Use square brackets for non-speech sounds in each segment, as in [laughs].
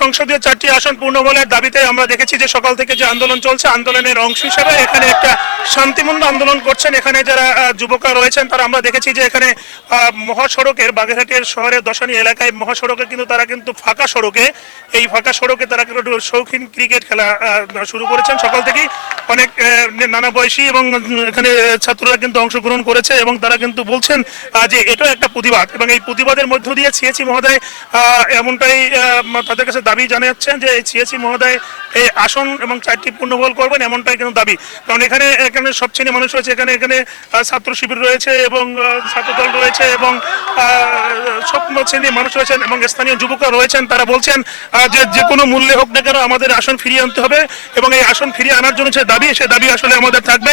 সংসদীয় চারটি আসন পূর্ণবলের দাবিতে আমরা দেখেছি যে সকাল থেকে যে আন্দোলন চলছে, আন্দোলনের অংশ হিসাবে এখানে একটা শান্তিপূর্ণ আন্দোলন করছেন। এখানে যারা যুবকরা রয়েছেন, তারা আমরা দেখেছি যে এখানে মহাসড়কের, বাগেরহাটের শহরের দশানি এলাকায় মহাসড়কে কিন্তু তারা কিন্তু ফাঁকা সড়কে, এই ফাঁকা সড়কে তারা কিন্তু শৌখিন ক্রিকেট খেলা শুরু করেছেন। সকাল থেকেই অনেক নানা বয়সী এবং এখানে ছাত্ররা কিন্তু অংশগ্রহণ করেছে এবং তারা কিন্তু বলছেন যে এটাও একটা প্রতিবাদ এবং এই প্রতিবাদের মধ্য দিয়ে সিএসি মহোদয় এমনটাই তাদের কাছে দাবি জানাচ্ছেন যে সিএসি মহোদয় এই আসন এবং চারটি পূর্ণবল করবেন এমনটাই কিন্তু দাবি। কারণ এখানে এখানে সব শ্রেণি মানুষ রয়েছে, এখানে এখানে ছাত্র শিবির রয়েছে এবং ছাত্রদল রয়েছে এবং সব শ্রেণির মানুষ রয়েছেন এবং স্থানীয় যুবকরা রয়েছেন। তারা বলছেন যে যে কোনো মূল্যে হোক না কেন আমাদের আসন ফিরিয়ে আনতে হবে এবং এই আসন ফিরিয়ে আনার জন্য যে দাবি, সে দাবি আসলে আমাদের থাকবে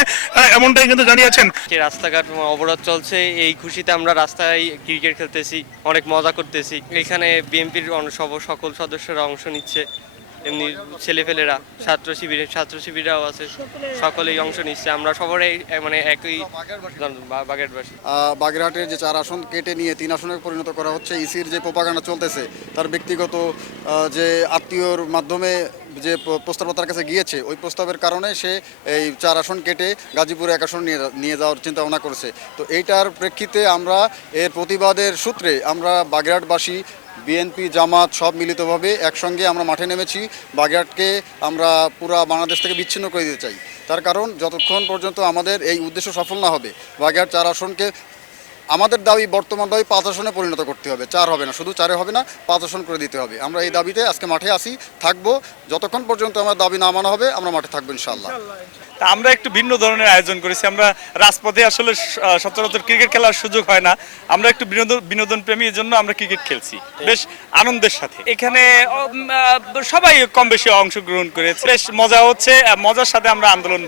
এমনটাই কিন্তু জানিয়েছেন। রাস্তাঘাট অবরোধ চলছে, এই খুশিতে আমরা রাস্তায় ক্রিকেট খেলতেছি, অনেক মজা করতেছি। এখানে বিএনপির সকল সদস্যরা অংশ নিচ্ছে। এমনি ছেলেপেলেরা, ছাত্র শিবিরের ছাত্র শিবিরাও আছে। সকলেই অংশ নিচ্ছে। আমরা সবারই মানে একই বাগেরবাসী বাগেরহাটের যে চার আসন কেটে নিয়ে তিন আসনে পরিণত করা হচ্ছে। ইসির যে প্রপাগান্ডা চলতেছে, তার ব্যক্তিগত যে আত্মীয়র মাধ্যমে যে প্রস্তাব তার কাছে গিয়েছে, ওই প্রস্তাবের কারণে সে এই চার আসন কেটে গাজীপুরে এক আসন নিয়ে নিয়ে যাওয়ার চিন্তা ভাবনা করেছে। তো এইটার প্রেক্ষিতে আমরা এর প্রতিবাদের সূত্রে আমরা বাগেরহাটবাসী বিএনপি, জামাত সব মিলিতভাবে একসঙ্গে আমরা মাঠে নেমেছি। বাগেরহাটকে আমরা পুরা বাংলাদেশ থেকে বিচ্ছিন্ন করে দিতে চাই। তার কারণ যতক্ষণ পর্যন্ত আমাদের এই উদ্দেশ্য সফল না হবে, বাগেরহাট চার আসনকে আমাদের দাবি বর্তমান দাবি পাঁচ আসনে পরিণত করতে হবে। চার হবে না, শুধু চারে হবে না, পাঁচ আসন করে দিতে হবে। আমরা এই দাবিতে আজকে মাঠে আসি, থাকব। যতক্ষণ পর্যন্ত আমার দাবি না মানা হবে, আমরা মাঠে থাকব ইনশাল্লাহ তা আমরা একটু ভিন্ন ধরনের আয়োজন করেছি। আমরা রাজপথে আসলে সচরাচর ক্রিকেট খেলার সুযোগ হয় না। আমরা একটু বিনোদন বিনোদন প্রেমী জন্য আমরা ক্রিকেট খেলছি। বেশ আনন্দের সাথে। এখানে সবাই কম বেশি অংশগ্রহণ করেছে। বেশ মজা হচ্ছে মজার সাথে আমরা আন্দোলন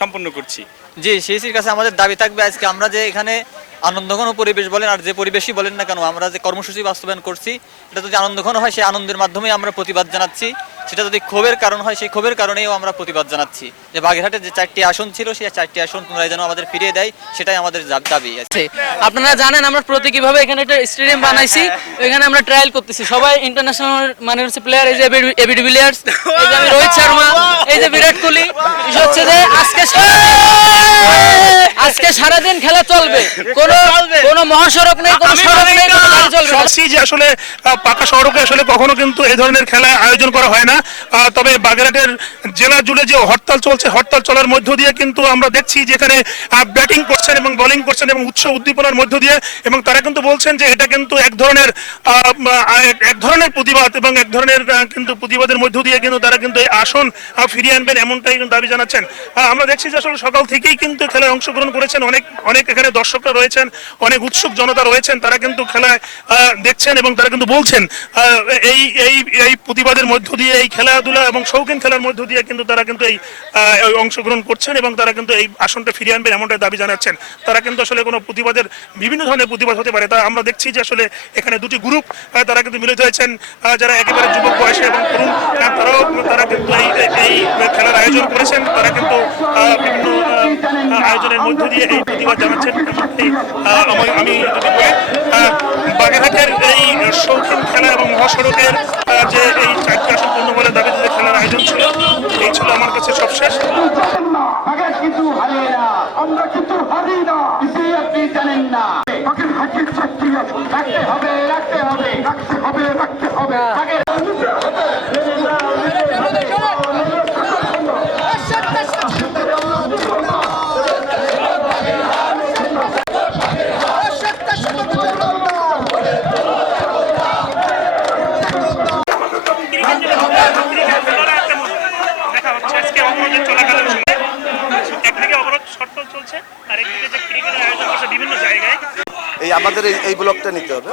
সম্পন্ন করছি। জি সিএসির কাছে আমাদের দাবি থাকবে আজকে আমরা যে এখানে আনন্দঘন পরিবেশ বলেন, আর যে পরিবেশই বলেন না কেন, আমরা যে কর্মসূচি বাস্তবায়ন করছি, এটা যদি আনন্দঘন হয়, সেই আনন্দের মাধ্যমে আমরা প্রতিবাদ জানাচ্ছি। সেটা যদি ক্ষোভের কারণ হয়, সেই ক্ষোভের কারণেও আমরা প্রতিবাদ জানাচ্ছি। যে বাগেরহাটে যে চারটি আসন ছিল, সেই চারটি আসন পুনরায় যেন আমাদের ফিরিয়ে দেয়, সেটাই আমাদের দাবি। আছে। আপনারা জানেন আমরা প্রতীকীভাবে এখানে একটা স্টেডিয়াম বানাইছি, এখানে আমরা ট্রায়াল করতেছি। সবাই ইন্টারন্যাশনাল মানে হচ্ছে প্লেয়ার এই যে এবি ডিভিলিয়ার্স এই যে রোহিত শর্মা, এই যে বিরাট কোহলি হচ্ছে যে আজকে সারা- আজকে সারাদিন খেলা চলবে। [laughs] কোনো কোনো মহাসড়ক নেই কোনো সড়ক নেই কোনো গাড়ি চলবে। সবসি যে আসলে পাকা সড়কে আসলে কখনো কিন্তু এই ধরনের খেলা আয়োজন করা হয় না। তবে বাগেরহাটের জেলা জুড়ে যে হরতাল চলছে হরতাল চলার মধ্য দিয়ে কিন্তু আমরা দেখছি যেখানে ব্যাটিং করছেন এবং বোলিং করছেন এবং উৎস উদ্দীপনার মধ্য দিয়ে এবং তারা কিন্তু বলছেন যে এটা কিন্তু এক ধরনের এক- ধরনের প্রতিবাদ এবং এক ধরনের কিন্তু প্রতিবাদের মধ্য দিয়ে কিন্তু তারা কিন্তু এই আসন ফিরিয়ে আনবেন এমনটাই কিন্তু দাবি জানাচ্ছেন। আমরা দেখছি যে আসলে সকাল থেকেই কিন্তু খেলায় অংশগ্রহণ করেছেন, অনেক অনেক এখানে দর্শকরা রয়েছেন, অনেক উৎসুক জনতা রয়েছেন, তারা কিন্তু খেলায় দেখছেন এবং তারা কিন্তু বলছেন এই এই এই প্রতিবাদের মধ্য দিয়ে, এই খেলাধুলা এবং শৌখিন খেলার মধ্য দিয়ে কিন্তু তারা কিন্তু এই অংশগ্রহণ করছেন এবং তারা কিন্তু এই আসনটা ফিরিয়ে আনবেন এমনটাই দাবি জানাচ্ছেন। তারা কিন্তু আসলে কোনো প্রতিবাদের, বিভিন্ন ধরনের প্রতিবাদ হতে পারে। তা আমরা দেখছি যে আসলে এখানে দুটি গ্রুপ তারা কিন্তু মিলিত হয়েছেন যারা একেবারে যুবক বয়সে এবং তরুণ তারাও, তারা কিন্তু এই খেলার আয়োজন করেছেন। তারা কিন্তু আয়োজনের মধ্য দিয়ে এই প্রতিবাদ জানাচ্ছেন। আমি- আমি যদি বলি বাগেরহাটের এই শৌখিন খেলা এবং মহাসড়কের যে এই চারটি আসন পূর্ণ বলে দাবিতে যে খেলার আয়োজন ছিল এই ছিল আমার কাছে সবশেষ। আগে কিন্তু হারিয়ে না। আমরা কিন্তু হারি না। কিছুই আপনি জানেন না শক্তি রাখতে হবে রাখতে হবে রাখতে হবে রাখতে হবে। আজকে অবরোধে চলাকালীন একদিকে অবরোধ শর্ত চলছে আর একদিকে যে ক্রিকেটের আয়োজন করছে বিভিন্ন জায়গায়। এই আমাদের এই এই ব্লকটা নিতে হবে।